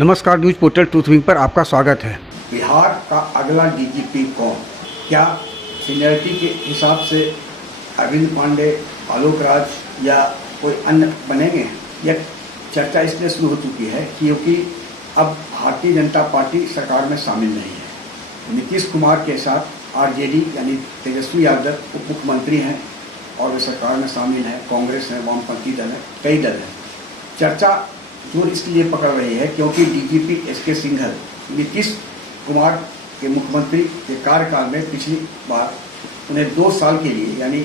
नमस्कार, news portal truth wing पर आपका स्वागत है। बिहार का अगला डीजीपी कौन? क्या सीनियरिटी के हिसाब से अरविंद पांडे, आलोक राज या कोई अन्य बनेंगे? यह चर्चा इसलिए शुरू हो चुकी है क्योंकि अब भारतीय जनता पार्टी सरकार में शामिल नहीं है। नीतीश कुमार के साथ आरजेडी यानी तेजस्वी यादव उप मुख्यमंत्री हैं और वे सरकार में शामिल हैं। कांग्रेस है, वामपंथी दल है, कई दल हैं। चर्चा जोर इसलिए पकड़ रही है क्योंकि डीजीपी एसके सिंघल नीतीश कुमार के मुख्यमंत्री के कार्यकाल में पिछली बार उन्हें 2 साल के लिए यानी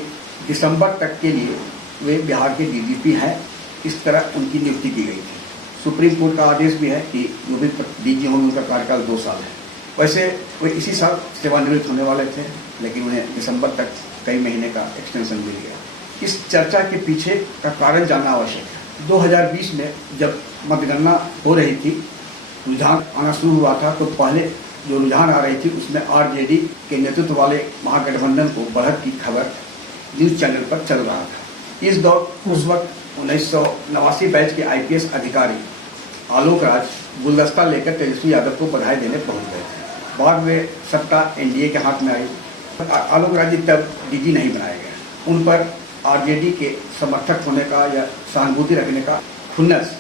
दिसंबर तक के लिए वे बिहार के डीजीपी हैं, इस तरह उनकी नियुक्ति की गई थी। सुप्रीम कोर्ट का आदेश भी है कि जो भी डीजी होंगे उनका कार्यकाल 2 साल है। वैसे वे इसी साल सेवानिवृत्त होने वाले थे, लेकिन उन्हें दिसंबर तक कई महीने का एक्सटेंशन मिल गया। इस चर्चा के पीछे का कारण जानना आवश्यक है। 2020 में जब मतगणना हो रही थी, रुझान आना शुरू हुआ था, तो पहले जो रुझान आ रही थी उसमें आरजेडी के नेतृत्व वाले महागठबंधन को बढ़त की खबर न्यूज चैनल पर चल रहा था। उस वक्त 1989 बैच के आईपीएस अधिकारी आलोक राज गुलदस्ता लेकर तेजस्वी यादव को बधाई देने पहुंच गए थे। बाद में सत्ता एनडीए के हाथ में आई। आलोक राज जी तब डीजी नहीं बनाए गए। उन पर आरजेडी के समर्थक होने का या सहानुभूति रखने का खुन्नस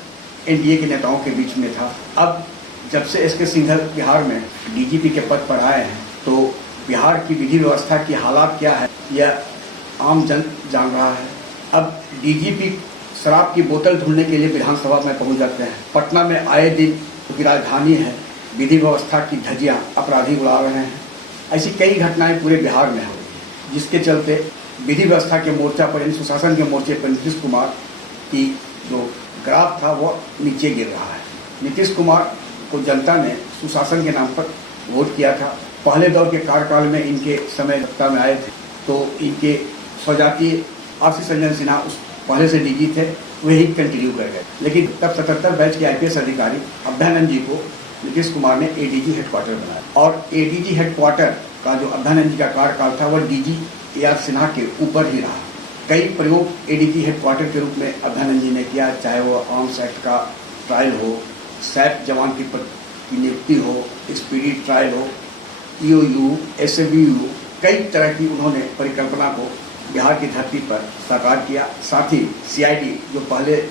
एनडीए के नेताओं के बीच में था। अब जब से एसके सिंघल बिहार में डीजीपी के पद पर आए हैं, तो बिहार की विधि व्यवस्था की हालात क्या है यह आम जन जान रहा है। अब डीजीपी शराब की बोतल ढूंढने के लिए विधानसभा में पहुंच जाते हैं। पटना में आए दिन, क्योंकि राजधानी है, विधि व्यवस्था की धज्जियां अपराधी उड़ा रहे हैं। ऐसी कई घटनाएं पूरे बिहार में हो रही है, जिसके चलते विधि व्यवस्था के मोर्चा पर, सुशासन के मोर्चे पर नीतीश कुमार की जो ग्राफ था वो नीचे गिर रहा है। नीतीश कुमार को जनता ने सुशासन के नाम पर वोट किया था। पहले दौर के कार्यकाल में इनके समय सत्ता में आए थे, तो इनके स्वजातीय आशीष रंजन सिन्हा उस पहले से डीजी थे, वे ही कंटिन्यू कर गए। लेकिन तब 77 बैच के आईपीएस अधिकारी अभ्यानंद जी को नीतीश कुमार ने एडीजी हेडक्वार्टर बनाया, और एडीजी हेडक्वार्टर का जो अभ्यानंद जी का कार्यकाल था वह डीजी AR सिन्हा के ऊपर ही रहा। कई प्रयोग एडीजी हेडक्वार्टर के रूप में अभ्यानंद जी ने किया, चाहे वो आर्म्स एक्ट का ट्रायल हो, सैप जवान की नियुक्ति हो, स्पीडी ट्रायल हो, EOU, SAVU, कई तरह की उन्होंने परिकल्पना को बिहार की धरती पर साकार किया। साथ ही CID जो पहले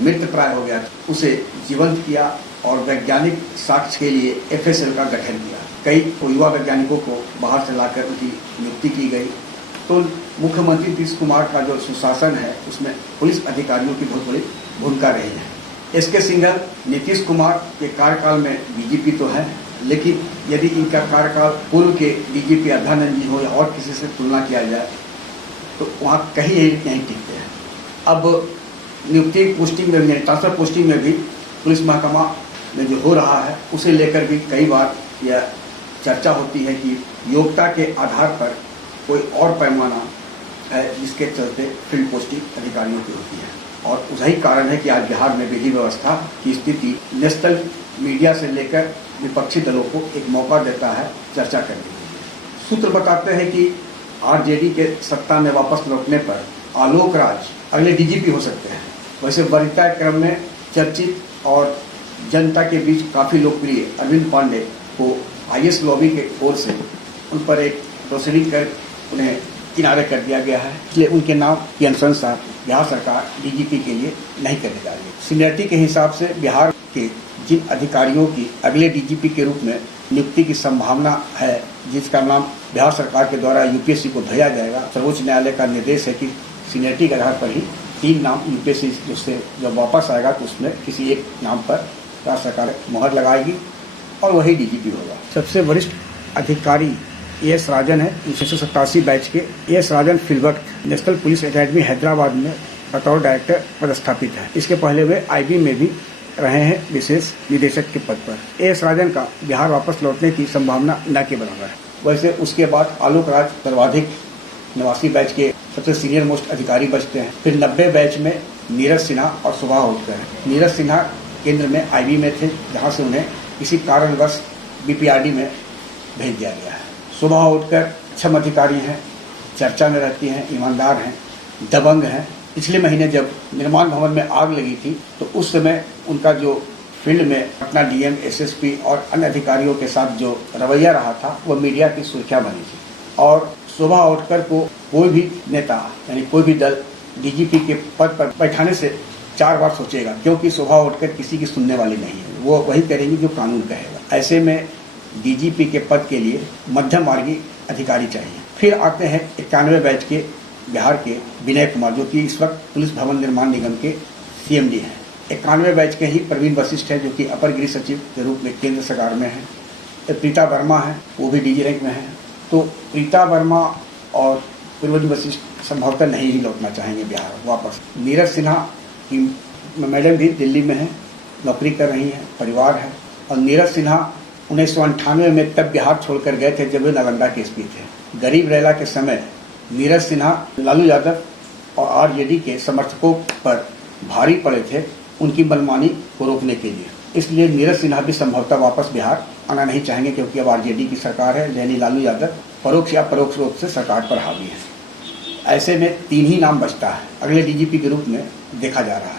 मृत प्राय हो गया था उसे जीवंत किया और वैज्ञानिक साक्ष्य के लिए FSL का गठन किया। कई युवा वैज्ञानिकों को बाहर से लाकर उनकी नियुक्ति की गई। तो मुख्यमंत्री नीतीश कुमार का जो सुशासन है उसमें पुलिस अधिकारियों की बहुत बड़ी भूमिका रही है। एसके सिंघल नीतीश कुमार के कार्यकाल में डीजीपी तो है, लेकिन यदि इनका कार्यकाल पूर्व के डीजीपी अभ्यानंद जी हो या और किसी से तुलना किया जाए तो वहाँ कहीं यही नहीं टिकते हैं। अब नियुक्ति पोस्टिंग में भी, ट्रांसफर पोस्टिंग में भी पुलिस महकमा में जो हो रहा है उसे लेकर भी कई बार यह चर्चा होती है कि योग्यता के आधार पर कोई और पैमाना है जिसके चलते फील्ड पोस्टिंग अधिकारियों की होती है। और वही कारण है कि आज बिहार में विधि व्यवस्था की स्थिति नेशनल मीडिया से लेकर विपक्षी दलों को एक मौका देता है चर्चा करने के लिए। सूत्र बताते हैं कि आरजेडी के सत्ता में वापस लौटने पर आलोक राज अगले डीजीपी हो सकते हैं। वैसे वरीयता क्रम में चर्चित और जनता के बीच काफ़ी लोकप्रिय अरविंद पांडे को IAS लॉबी के ओर से उन पर एक प्रोसीडिंग कर उन्हें किनारे कर दिया गया है, इसलिए उनके नाम की अनुशंसा बिहार सरकार डीजीपी के लिए नहीं करने जा रही है। सीनियरिटी के हिसाब से बिहार के जिन अधिकारियों की अगले डीजीपी के रूप में नियुक्ति की संभावना है, जिसका नाम बिहार सरकार के द्वारा यूपीएससी को भेजा जाएगा, सर्वोच्च न्यायालय का निर्देश है कि सीनियरिटी के आधार पर ही 3 नाम यूपीएससी जिससे जब वापस आएगा तो उसमें किसी एक नाम पर राज्य सरकार मोहर लगाएगी और वही डीजीपी होगा। सबसे वरिष्ठ अधिकारी AS राजन है। 1987 बैच के AS राजन फिलवक्त नेशनल पुलिस एकेडमी हैदराबाद में बतौर डायरेक्टर पदस्थापित है। इसके पहले वे IB में भी रहे हैं विशेष निदेशक के पद पर। AS राजन का बिहार वापस लौटने की संभावना न के बराबर है। वैसे उसके बाद आलोक राज सर्वाधिक 89 बैच के सबसे सीनियर मोस्ट अधिकारी बचते हैं। फिर 90 बैच में नीरज सिन्हा और सुभाष होटकर हैं। नीरज सिन्हा केंद्र में IB में थे, जहाँ से उन्हें किसी कारणवश BPRD में भेज दिया गया है। सुभाष होटकर क्षम अधिकारी हैं, चर्चा में रहती हैं, ईमानदार हैं, दबंग हैं। पिछले महीने जब निर्माण भवन में आग लगी थी तो उस समय उनका जो फील्ड में पटना डीएम, एसएसपी और अन्य अधिकारियों के साथ जो रवैया रहा था वो मीडिया की सुर्खियां बनी थी। और सुबह उठकर को कोई भी नेता यानी कोई भी दल डीजीपी के पद पर बैठाने से 4 बार सोचेगा, क्योंकि सुबह उठकर किसी की सुनने वाली नहीं है। वो वही करेंगे जो कानून कहेगा। ऐसे में डीजीपी के पद के लिए मध्यम मार्गी अधिकारी चाहिए। फिर आते हैं 91 बैच के बिहार के विनय कुमार, जो कि इस वक्त पुलिस भवन निर्माण निगम के सीएमडी हैं। 91 बैच के ही प्रवीण वशिष्ठ है, जो कि अपर गृह सचिव के रूप में केंद्र सरकार में है। प्रीता वर्मा है, वो भी डीजी रैंक में है। तो प्रीता वर्मा और प्रवीण वशिष्ठ संभवतः नहीं ही लौटना चाहेंगे बिहार वापस। नीरज सिन्हा की मैडम भी दिल्ली में है, नौकरी कर रही है, परिवार है। और नीरज सिन्हा 1998 में तब बिहार छोड़कर गए थे जब वे नालंदा के एसपी थे। गरीब रैला के समय नीरज सिन्हा लालू यादव और आरजेडी के समर्थकों पर भारी पड़े थे उनकी मनमानी को रोकने के लिए। इसलिए नीरज सिन्हा भी संभवतः वापस बिहार आना नहीं चाहेंगे, क्योंकि अब आरजेडी की सरकार है, यानी लालू यादव परोक्ष या परोक्ष रूप से सरकार पर हावी है। ऐसे में 3 ही नाम बचता है अगले डीजीपी के रूप में देखा जा रहा है।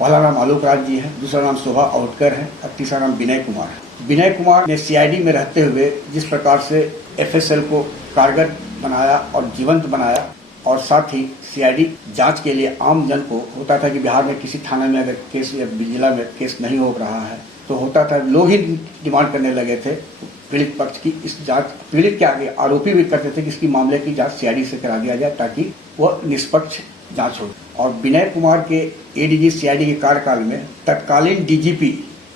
पहला नाम आलोक राज जी है, दूसरा नाम शोभा औटकर है और तीसरा नाम विनय कुमार है। विनय कुमार ने सीआईडी में रहते हुए जिस प्रकार से एफएसएल को कारगर बनाया और जीवंत बनाया, और साथ ही सीआईडी जांच के लिए आम जन को होता था कि बिहार में किसी थाने में अगर केस या जिला में केस नहीं हो रहा है तो होता था, लोग ही डिमांड करने लगे थे पीड़ित पक्ष की इस जांच, पीड़ित के आगे आरोपी भी करते थे कि इसकी मामले की जांच सीआईडी से करा दिया जाए ताकि वह निष्पक्ष जांच हो। और विनय कुमार के एडीजी सीआईडी के कार्यकाल में तत्कालीन डीजीपी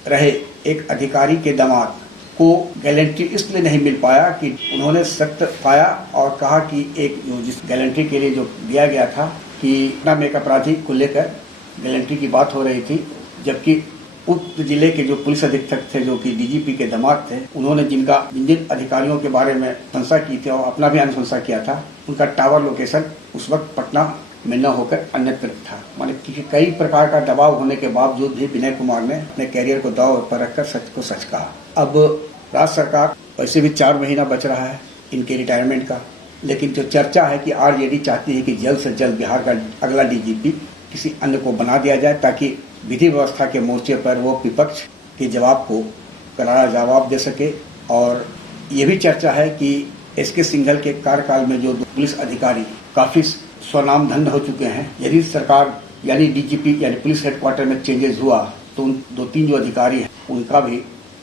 रहे एक अधिकारी के दामाद को गारंटी इसलिए नहीं मिल पाया कि उन्होंने सत्य पाया और कहा कि एक जो जिस गारंटी के लिए जो दिया गया था कि पटना में एक अपराधी को लेकर गारंटी की बात हो रही थी, जबकि उक्त जिले के जो पुलिस अधीक्षक थे जो कि डीजीपी के दामाद थे, उन्होंने जिन अधिकारियों के बारे में अनुशंसा की थी और अपना भी अनुशंसा किया था, उनका टावर लोकेशन उस वक्त पटना में न होकर अन्यत्र था। माने कि कई प्रकार का दबाव होने के बावजूद भी विनय कुमार ने अपने कैरियर को दांव पर रखकर सच को सच कहा। अब राज्य सरकार वैसे भी 4 महीना बच रहा है इनके रिटायरमेंट का, लेकिन जो चर्चा है कि आरजेडी चाहती है कि जल्द से जल्द बिहार का अगला डीजीपी किसी अन्य को बना दिया जाए ताकि विधि व्यवस्था के मोर्चे पर वो विपक्ष के जवाब को करारा जवाब दे सके। और ये भी चर्चा है कि एसके सिंघल के कार्यकाल में जो पुलिस अधिकारी काफी स्वनामधन्य हो चुके हैं, यदि सरकार यानी डीजीपी यानी पुलिस हेडक्वार्टर में चेंजेस हुआ तो उन 2-3 जो अधिकारी हैं उनका भी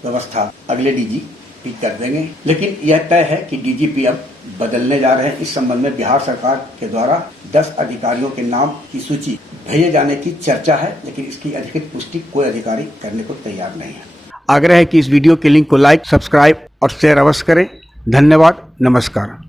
व्यवस्था अगले डीजीपी कर देंगे। लेकिन यह तय है कि डीजीपी अब बदलने जा रहे हैं। इस संबंध में बिहार सरकार के द्वारा 10 अधिकारियों के नाम की सूची भेजे जाने की चर्चा है, लेकिन इसकी अधिकृत पुष्टि कोई अधिकारी करने को तैयार नहीं है। आग्रह है कि इस वीडियो के लिंक को लाइक, सब्सक्राइब और शेयर अवश्य करें। धन्यवाद, नमस्कार।